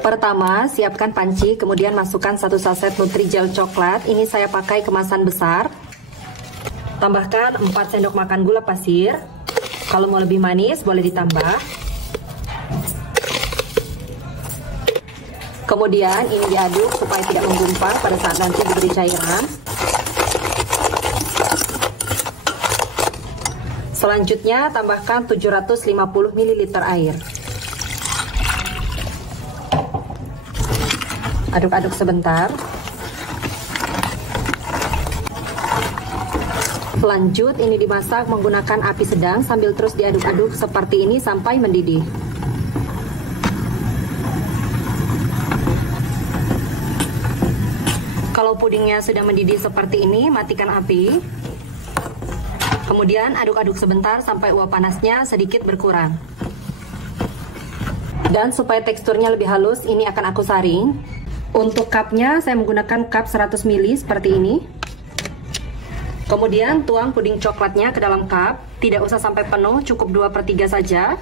Pertama, siapkan panci, kemudian masukkan 1 saset Nutrijel coklat. Ini saya pakai kemasan besar. Tambahkan 4 sendok makan gula pasir. Kalau mau lebih manis, boleh ditambah. Kemudian ini diaduk supaya tidak menggumpal pada saat nanti diberi cairan. Selanjutnya, tambahkan 750 ml air. Aduk-aduk sebentar. Lanjut, ini dimasak menggunakan api sedang sambil terus diaduk-aduk seperti ini sampai mendidih. Kalau pudingnya sudah mendidih seperti ini, matikan api. Kemudian aduk-aduk sebentar sampai uap panasnya sedikit berkurang. Dan supaya teksturnya lebih halus, ini akan aku saring. Untuk cupnya saya menggunakan cup 100 ml seperti ini. Kemudian tuang puding coklatnya ke dalam cup. Tidak usah sampai penuh, cukup 2/3 saja.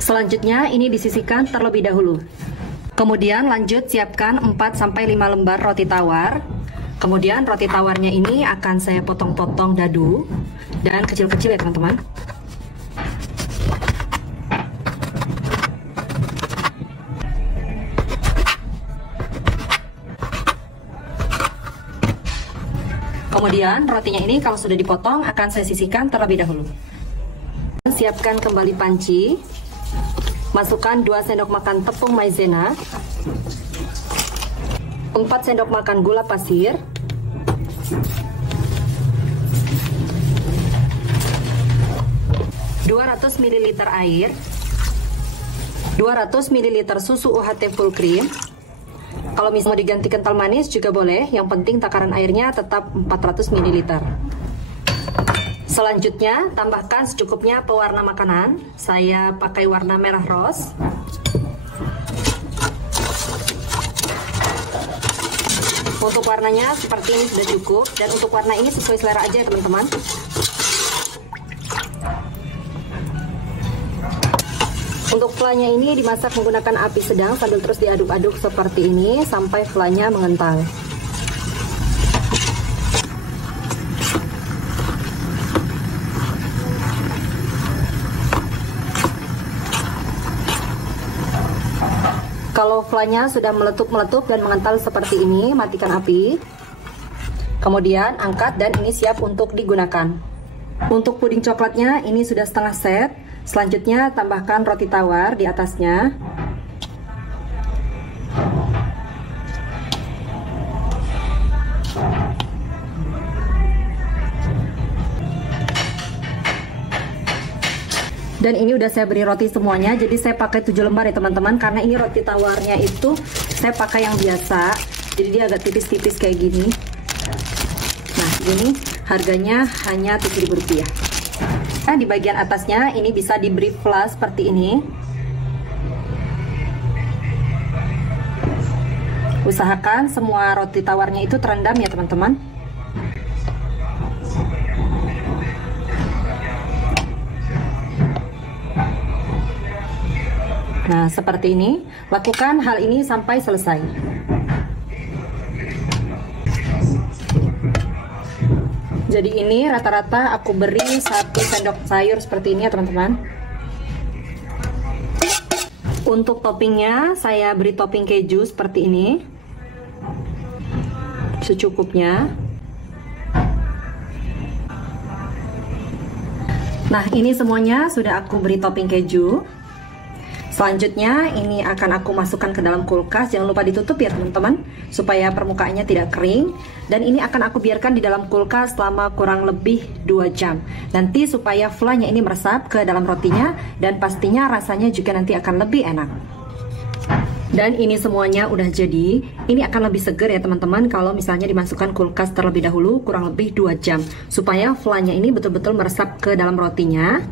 Selanjutnya ini disisihkan terlebih dahulu. Kemudian lanjut siapkan 4-5 lembar roti tawar. Kemudian roti tawarnya ini akan saya potong-potong dadu dan kecil-kecil ya teman-teman. Kemudian rotinya ini kalau sudah dipotong akan saya sisihkan terlebih dahulu. Siapkan kembali panci. Masukkan 2 sendok makan tepung maizena, 4 sendok makan gula pasir, 200 ml air, 200 ml susu UHT full cream. Kalau misalnya mau diganti kental manis juga boleh, yang penting takaran airnya tetap 400 ml. Selanjutnya, tambahkan secukupnya pewarna makanan. Saya pakai warna merah rose. Untuk warnanya seperti ini sudah cukup. Dan untuk warna ini sesuai selera aja ya teman-teman. Untuk flanya ini dimasak menggunakan api sedang sambil terus diaduk-aduk seperti ini sampai flanya mengental. Kalau flanya sudah meletup-meletup dan mengental seperti ini, matikan api. Kemudian angkat dan ini siap untuk digunakan. Untuk puding coklatnya ini sudah setengah set. Selanjutnya tambahkan roti tawar di atasnya. Dan ini udah saya beri roti semuanya, jadi saya pakai 7 lembar ya teman-teman, karena ini roti tawarnya itu saya pakai yang biasa, jadi dia agak tipis-tipis kayak gini. Nah ini harganya hanya Rp7.000. Nah, di bagian atasnya ini bisa diberi flash seperti ini. Usahakan semua roti tawarnya itu terendam ya teman-teman. Nah, seperti ini. Lakukan hal ini sampai selesai. Jadi ini rata-rata aku beri 1 sendok sayur seperti ini ya teman-teman. Untuk toppingnya saya beri topping keju seperti ini. Secukupnya. Nah, ini semuanya sudah aku beri topping keju. Selanjutnya ini akan aku masukkan ke dalam kulkas. Jangan lupa ditutup ya teman-teman, supaya permukaannya tidak kering. Dan ini akan aku biarkan di dalam kulkas selama kurang lebih 2 jam. Nanti supaya flanya ini meresap ke dalam rotinya, dan pastinya rasanya juga nanti akan lebih enak. Dan ini semuanya udah jadi. Ini akan lebih segar ya teman-teman kalau misalnya dimasukkan kulkas terlebih dahulu kurang lebih 2 jam, supaya flanya ini betul-betul meresap ke dalam rotinya.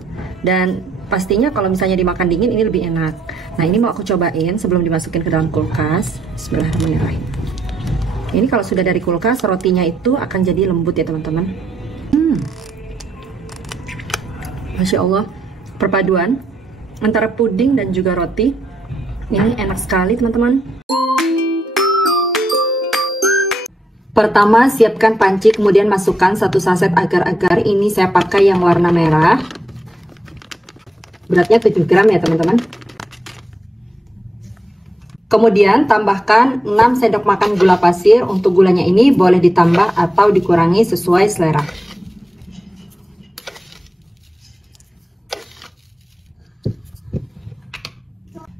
Dan Pastinya kalau misalnya dimakan dingin ini lebih enak. Nah, ini mau aku cobain sebelum dimasukin ke dalam kulkas. Bismillahirrahmanirrahim. Ini kalau sudah dari kulkas, rotinya itu akan jadi lembut ya teman-teman. Masya Allah, perpaduan antara puding dan juga roti ini enak sekali teman-teman. Pertama, siapkan panci, kemudian masukkan 1 saset agar-agar. Ini saya pakai yang warna merah. Beratnya 7 gram ya teman-teman. Kemudian tambahkan 6 sendok makan gula pasir. Untuk gulanya ini boleh ditambah atau dikurangi sesuai selera.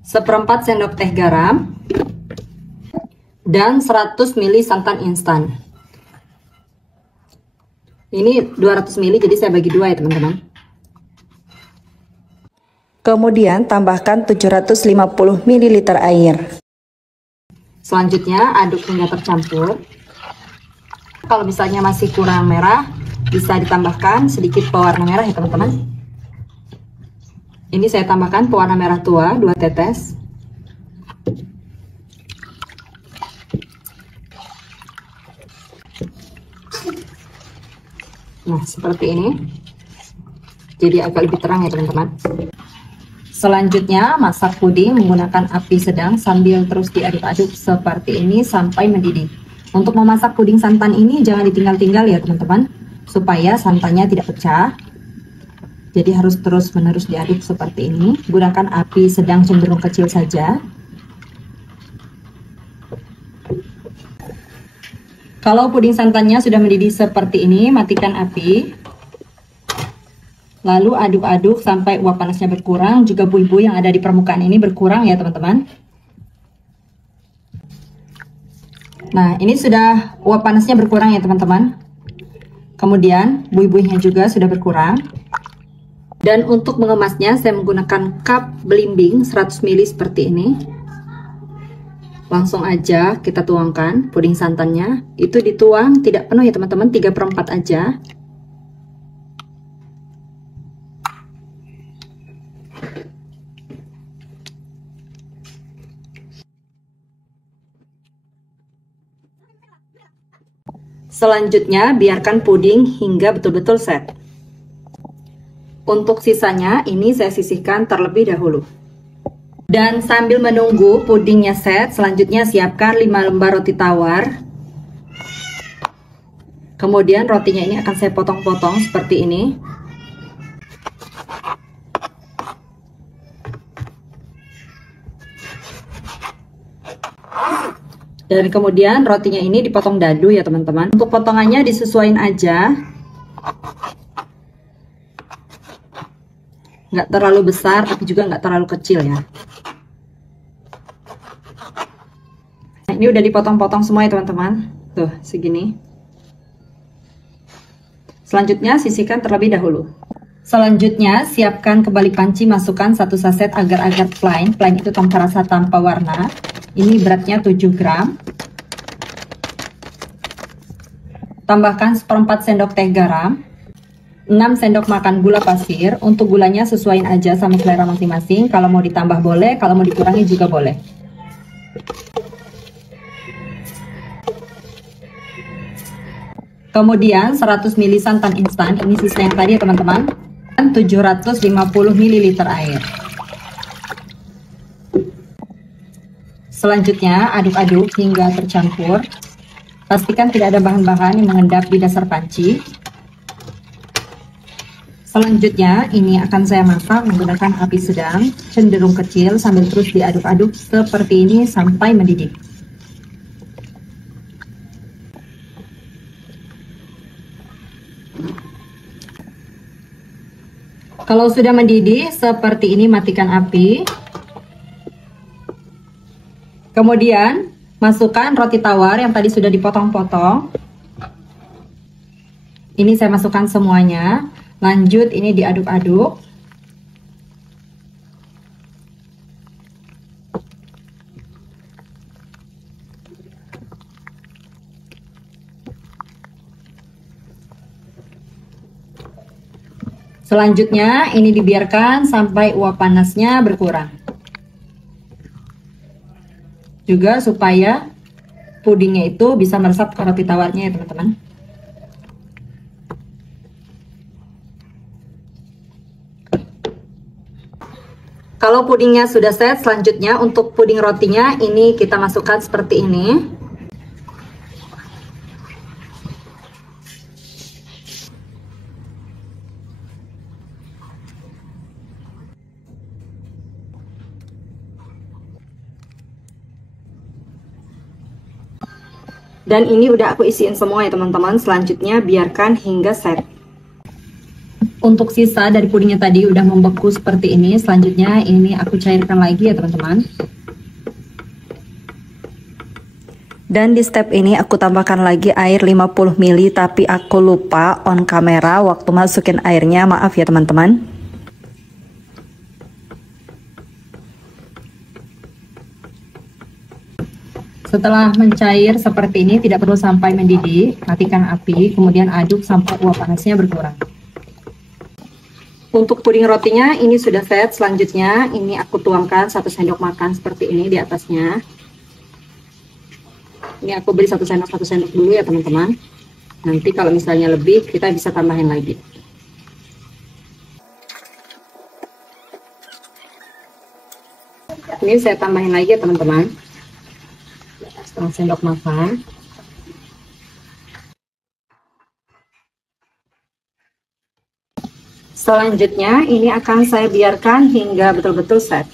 Seperempat sendok teh garam. Dan 100 ml santan instan. Ini 200 ml, jadi saya bagi 2 ya teman-teman. Kemudian tambahkan 750 ml air. Selanjutnya aduk hingga tercampur. Kalau misalnya masih kurang merah, bisa ditambahkan sedikit pewarna merah ya teman-teman. Ini saya tambahkan pewarna merah tua 2 tetes. Nah, seperti ini. Jadi agak lebih terang ya teman-teman. Selanjutnya, masak puding menggunakan api sedang sambil terus diaduk-aduk seperti ini sampai mendidih. Untuk memasak puding santan ini jangan ditinggal-tinggal ya teman-teman, supaya santannya tidak pecah. Jadi harus terus-menerus diaduk seperti ini. Gunakan api sedang cenderung kecil saja. Kalau puding santannya sudah mendidih seperti ini, matikan api. Lalu aduk-aduk sampai uap panasnya berkurang, juga buih-buih yang ada di permukaan ini berkurang ya teman-teman. Nah, ini sudah uap panasnya berkurang ya teman-teman. Kemudian buih-buihnya juga sudah berkurang. Dan untuk mengemasnya saya menggunakan cup belimbing 100 ml seperti ini. Langsung aja kita tuangkan puding santannya. Itu dituang tidak penuh ya teman-teman, 3/4 aja. Selanjutnya biarkan puding hingga betul-betul set. Untuk sisanya ini saya sisihkan terlebih dahulu. Dan sambil menunggu pudingnya set, selanjutnya siapkan 5 lembar roti tawar. Kemudian rotinya ini akan saya potong-potong seperti ini. Dan kemudian rotinya ini dipotong dadu ya teman-teman. Untuk potongannya disesuaikan aja. Nggak terlalu besar tapi juga nggak terlalu kecil ya. Nah, ini udah dipotong-potong semua ya teman-teman. Tuh segini. Selanjutnya sisihkan terlebih dahulu. Selanjutnya siapkan kembali panci, masukkan 1 saset agar-agar plain. Plain itu tanpa rasa, tanpa warna. Ini beratnya 7 gram. Tambahkan 1/4 sendok teh garam. 6 sendok makan gula pasir. Untuk gulanya sesuaiin aja sama selera masing-masing. Kalau mau ditambah boleh, kalau mau dikurangi juga boleh. Kemudian 100 ml santan instan, ini sisa yang tadi ya teman-teman. Dan 750 ml air. Selanjutnya aduk-aduk hingga tercampur. Pastikan tidak ada bahan-bahan yang mengendap di dasar panci. Selanjutnya ini akan saya masak menggunakan api sedang, cenderung kecil sambil terus diaduk-aduk seperti ini sampai mendidih. Kalau sudah mendidih seperti ini, matikan api. Kemudian masukkan roti tawar yang tadi sudah dipotong-potong. Ini saya masukkan semuanya. Lanjut ini diaduk-aduk. Selanjutnya ini dibiarkan sampai uap panasnya berkurang. Juga supaya pudingnya itu bisa meresap ke roti tawarnya ya teman-teman. Kalau pudingnya sudah set, selanjutnya untuk puding rotinya ini kita masukkan seperti ini. Dan ini udah aku isiin semua ya teman-teman. Selanjutnya biarkan hingga set. Untuk sisa dari pudingnya tadi udah membeku seperti ini. Selanjutnya ini aku cairkan lagi ya teman-teman. Dan di step ini aku tambahkan lagi air 50 ml, tapi aku lupa on kamera waktu masukin airnya, maaf ya teman-teman. Setelah mencair seperti ini, tidak perlu sampai mendidih, matikan api, kemudian aduk sampai uap panasnya berkurang. Untuk puding rotinya ini sudah set. Selanjutnya ini aku tuangkan 1 sendok makan seperti ini di atasnya. Ini aku beri 1 sendok dulu ya teman-teman. Nanti kalau misalnya lebih kita bisa tambahin lagi. Ini saya tambahin lagi ya teman-teman. 1 sendok makan. Selanjutnya ini akan saya biarkan hingga betul-betul set.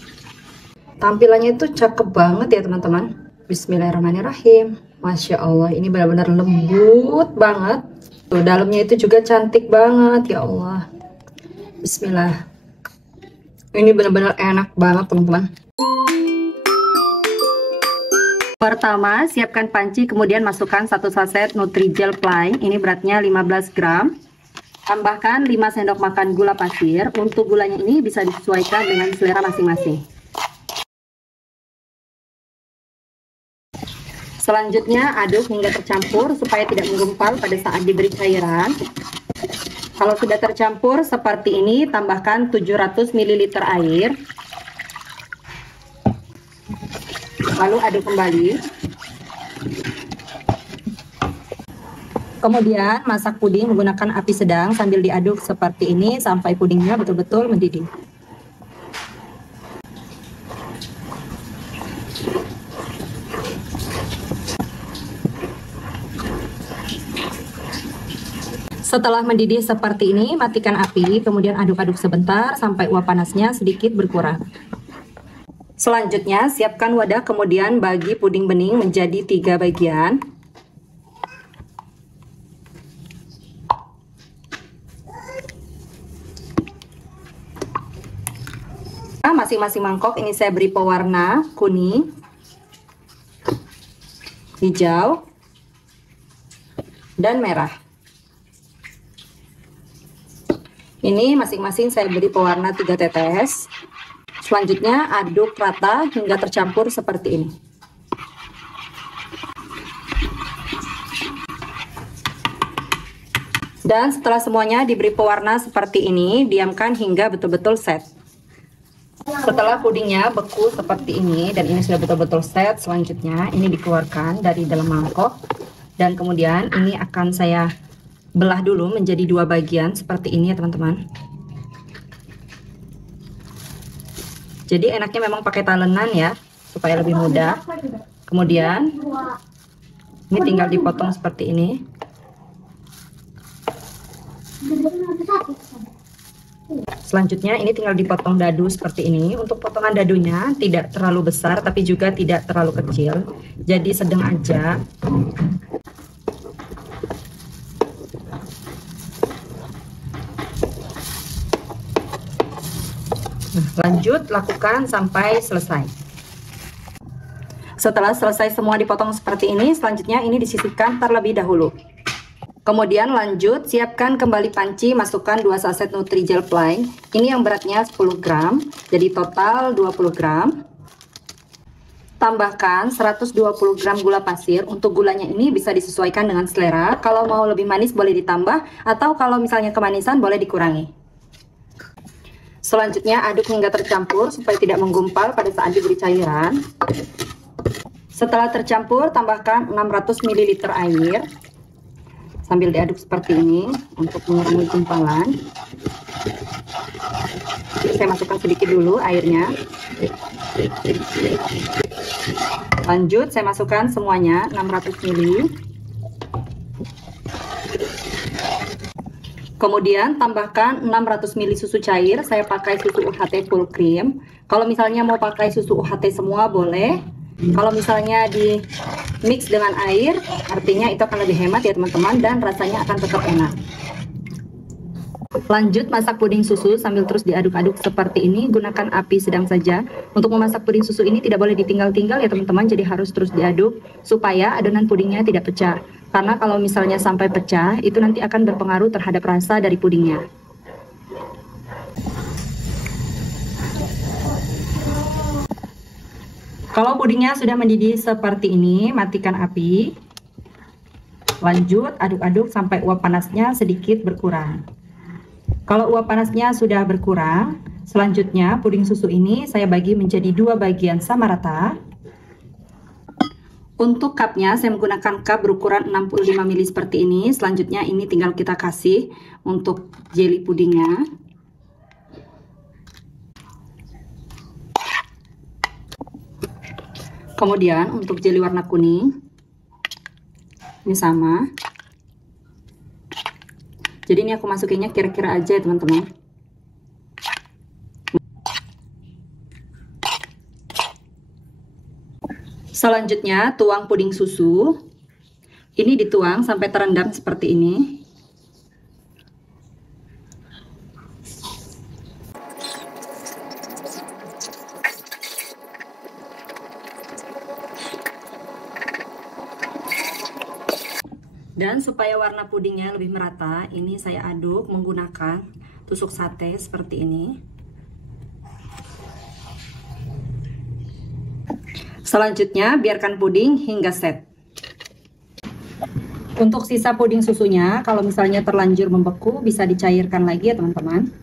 Tampilannya itu cakep banget ya teman-teman. Bismillahirrahmanirrahim. Masya Allah, ini benar-benar lembut banget. Tuh, dalamnya itu juga cantik banget ya Allah. Bismillah. Ini benar-benar enak banget teman-teman. Pertama, siapkan panci, kemudian masukkan 1 saset Nutrijel Plain. Ini beratnya 15 gram. Tambahkan 5 sendok makan gula pasir. Untuk gulanya ini bisa disesuaikan dengan selera masing-masing. Selanjutnya aduk hingga tercampur supaya tidak menggumpal pada saat diberi cairan. Kalau sudah tercampur seperti ini, tambahkan 700 ml air. Lalu aduk kembali. Kemudian masak puding menggunakan api sedang sambil diaduk seperti ini sampai pudingnya betul-betul mendidih. Setelah mendidih seperti ini, matikan api, kemudian aduk-aduk sebentar sampai uap panasnya sedikit berkurang. Selanjutnya, siapkan wadah, kemudian bagi puding bening menjadi 3 bagian. Masing-masing mangkok ini saya beri pewarna kuning, hijau, dan merah. Ini masing-masing saya beri pewarna 3 tetes. Selanjutnya aduk rata hingga tercampur seperti ini. Dan setelah semuanya diberi pewarna seperti ini, diamkan hingga betul-betul set. Setelah pudingnya beku seperti ini dan ini sudah betul-betul set, selanjutnya ini dikeluarkan dari dalam mangkok dan kemudian ini akan saya belah dulu menjadi 2 bagian seperti ini ya teman-teman. Jadi enaknya memang pakai talenan ya supaya lebih mudah. Kemudian ini tinggal dipotong seperti ini. Selanjutnya ini tinggal dipotong dadu seperti ini. Untuk potongan dadunya tidak terlalu besar tapi juga tidak terlalu kecil. Jadi sedang aja. Nah, lanjut lakukan sampai selesai. Setelah selesai semua dipotong seperti ini, selanjutnya ini disisihkan terlebih dahulu. Kemudian lanjut, siapkan kembali panci, masukkan 2 saset Nutrijel Plain. Ini yang beratnya 10 gram, jadi total 20 gram. Tambahkan 120 gram gula pasir. Untuk gulanya ini bisa disesuaikan dengan selera. Kalau mau lebih manis boleh ditambah, atau kalau misalnya kemanisan boleh dikurangi. Selanjutnya aduk hingga tercampur supaya tidak menggumpal pada saat diberi cairan. Setelah tercampur, tambahkan 600 ml air. Sambil diaduk seperti ini untuk mengurangi gumpalan. Saya masukkan sedikit dulu airnya. Lanjut, saya masukkan semuanya 600 ml. Kemudian tambahkan 600 ml susu cair. Saya pakai susu UHT full cream. Kalau misalnya mau pakai susu UHT semua boleh. Kalau misalnya di mix dengan air, artinya itu akan lebih hemat ya teman-teman, dan rasanya akan tetap enak. Lanjut masak puding susu sambil terus diaduk-aduk seperti ini. Gunakan api sedang saja. Untuk memasak puding susu ini tidak boleh ditinggal-tinggal ya teman-teman, jadi harus terus diaduk supaya adonan pudingnya tidak pecah. Karena kalau misalnya sampai pecah, itu nanti akan berpengaruh terhadap rasa dari pudingnya. Kalau pudingnya sudah mendidih seperti ini, matikan api. Lanjut aduk-aduk sampai uap panasnya sedikit berkurang. Kalau uap panasnya sudah berkurang, selanjutnya puding susu ini saya bagi menjadi 2 bagian sama rata. Untuk cupnya saya menggunakan cup berukuran 65 ml seperti ini. Selanjutnya ini tinggal kita kasih untuk jelly pudingnya. Kemudian untuk jelly warna kuning, ini sama. Jadi ini aku masukinnya kira-kira aja ya teman-teman. Selanjutnya tuang puding susu. Ini dituang sampai terendam seperti ini. Dan supaya warna pudingnya lebih merata, ini saya aduk menggunakan tusuk sate seperti ini. Selanjutnya biarkan puding hingga set. Untuk sisa puding susunya, kalau misalnya terlanjur membeku, bisa dicairkan lagi ya teman-teman.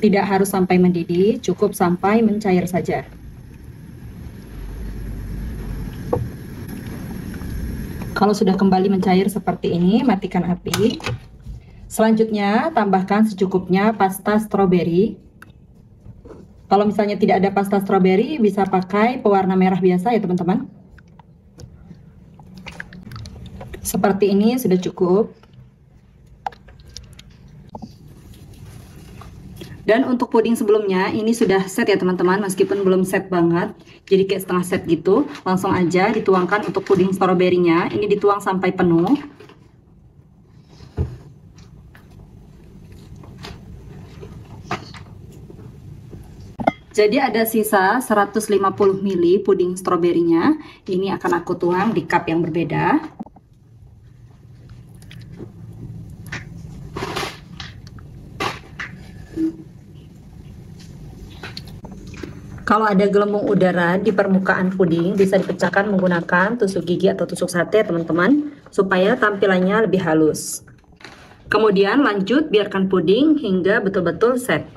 Tidak harus sampai mendidih, cukup sampai mencair saja. Kalau sudah kembali mencair seperti ini, matikan api. Selanjutnya tambahkan secukupnya pasta stroberi. Kalau misalnya tidak ada pasta stroberi, bisa pakai pewarna merah biasa ya teman-teman. Seperti ini sudah cukup. Dan untuk puding sebelumnya, ini sudah set ya teman-teman, meskipun belum set banget. Jadi kayak setengah set gitu. Langsung aja dituangkan untuk puding stroberinya. Ini dituang sampai penuh. Jadi ada sisa 150 ml puding stroberinya. Ini akan aku tuang di cup yang berbeda. Kalau ada gelembung udara di permukaan puding, bisa dipecahkan menggunakan tusuk gigi atau tusuk sate teman-teman, supaya tampilannya lebih halus. Kemudian lanjut biarkan puding hingga betul-betul set.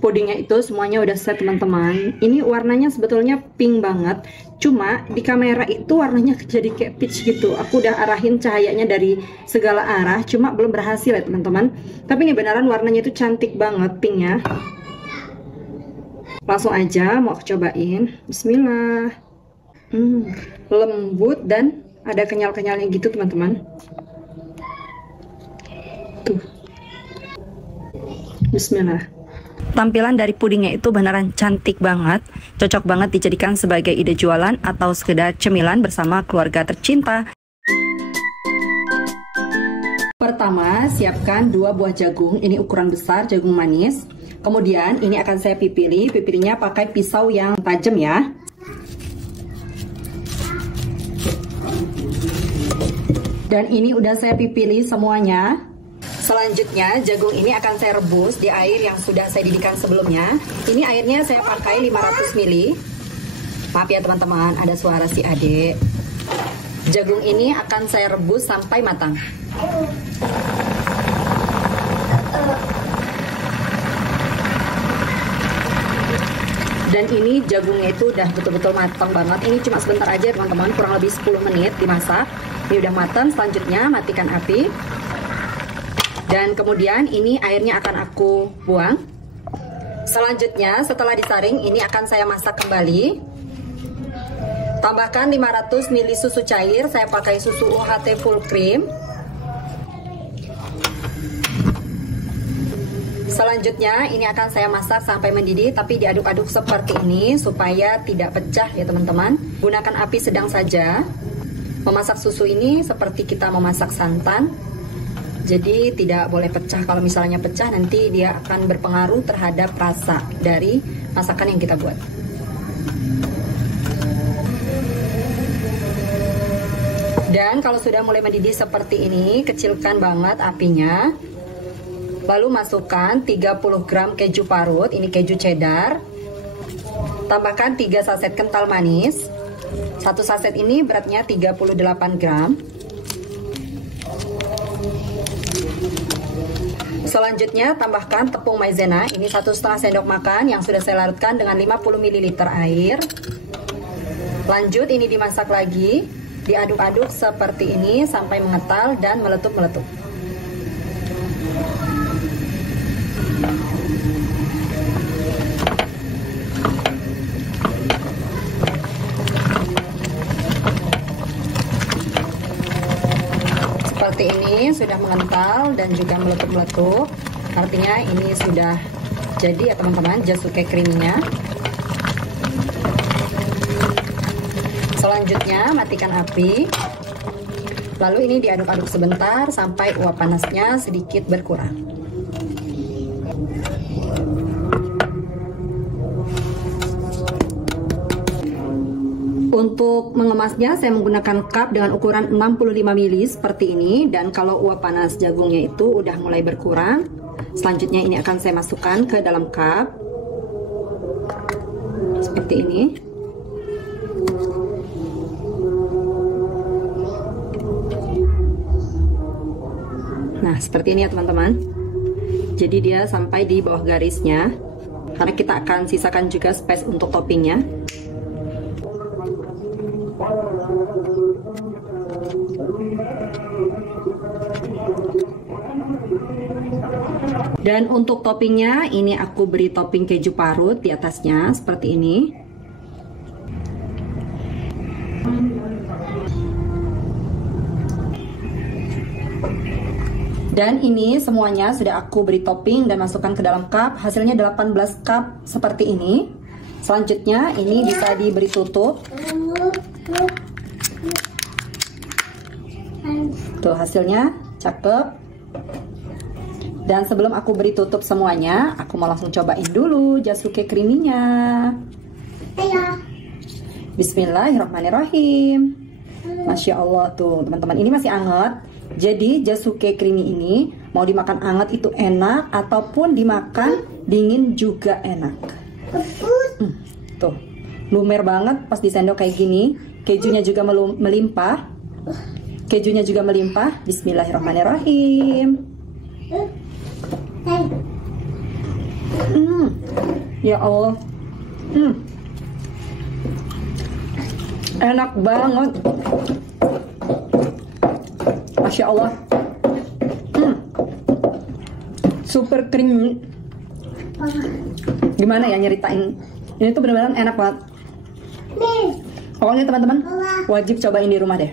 Pudingnya itu semuanya udah set teman-teman. Ini warnanya sebetulnya pink banget, cuma di kamera itu warnanya jadi kayak peach gitu. Aku udah arahin cahayanya dari segala arah, cuma belum berhasil ya teman-teman. Tapi ini beneran warnanya itu cantik banget pinknya. Langsung aja mau aku cobain. Bismillah. Lembut dan ada kenyal-kenyalnya gitu teman-teman. Tuh. Bismillah. Tampilan dari pudingnya itu beneran cantik banget, cocok banget dijadikan sebagai ide jualan atau sekedar cemilan bersama keluarga tercinta. Pertama, siapkan 2 buah jagung, ini ukuran besar, jagung manis. Kemudian ini akan saya pipili, pipilinya pakai pisau yang tajam ya. Dan ini udah saya pipili semuanya. Selanjutnya jagung ini akan saya rebus di air yang sudah saya didihkan sebelumnya. Ini airnya saya pakai 500 ml. Maaf ya teman-teman, ada suara si adik. Jagung ini akan saya rebus sampai matang. Dan ini jagungnya itu udah betul-betul matang banget. Ini cuma sebentar aja teman-teman, kurang lebih 10 menit dimasak. Ini udah matang. Selanjutnya matikan api. Dan kemudian ini airnya akan aku buang. Selanjutnya setelah disaring ini akan saya masak kembali. Tambahkan 500 ml susu cair. Saya pakai susu UHT full cream. Selanjutnya ini akan saya masak sampai mendidih, tapi diaduk-aduk seperti ini supaya tidak pecah ya teman-teman. Gunakan api sedang saja. Memasak susu ini seperti kita memasak santan. Jadi tidak boleh pecah. Kalau misalnya pecah nanti dia akan berpengaruh terhadap rasa dari masakan yang kita buat. Dan kalau sudah mulai mendidih seperti ini, kecilkan banget apinya. Lalu masukkan 30 gram keju parut, ini keju cheddar. Tambahkan 3 saset kental manis. 1 saset ini beratnya 38 gram. Selanjutnya tambahkan tepung maizena, ini 1,5 sendok makan yang sudah saya larutkan dengan 50 ml air. Lanjut ini dimasak lagi, diaduk-aduk seperti ini sampai mengental dan meletup-meletup. Seperti ini sudah mengental dan juga meletup-meletup. Artinya ini sudah jadi ya teman-teman, jasuke creamy-nya. Selanjutnya matikan api. Lalu ini diaduk-aduk sebentar sampai uap panasnya sedikit berkurang. Untuk mengemasnya saya menggunakan cup dengan ukuran 65 ml seperti ini. Dan kalau uap panas jagungnya itu udah mulai berkurang, selanjutnya ini akan saya masukkan ke dalam cup seperti ini. Nah seperti ini ya teman-teman. Jadi dia sampai di bawah garisnya, karena kita akan sisakan juga space untuk toppingnya. Dan untuk toppingnya ini aku beri topping keju parut di atasnya seperti ini. Dan ini semuanya sudah aku beri topping dan masukkan ke dalam cup. Hasilnya 18 cup seperti ini. Selanjutnya ini bisa diberi tutup. Tuh hasilnya cakep. Dan sebelum aku beri tutup semuanya, aku mau langsung cobain dulu jasuke creamy-nya. Bismillahirrahmanirrahim. Masya Allah tuh teman-teman, ini masih hangat. Jadi jasuke creamy ini mau dimakan hangat itu enak, ataupun dimakan dingin juga enak. Tuh lumer banget pas disendok kayak gini. Kejunya juga melimpah. Kejunya juga melimpah. Bismillahirrahmanirrahim. Ya Allah, enak banget, Masya Allah, super creamy. Gimana ya nyeritain? Ini tuh benar-benar enak banget. Pokoknya teman-teman wajib cobain di rumah deh.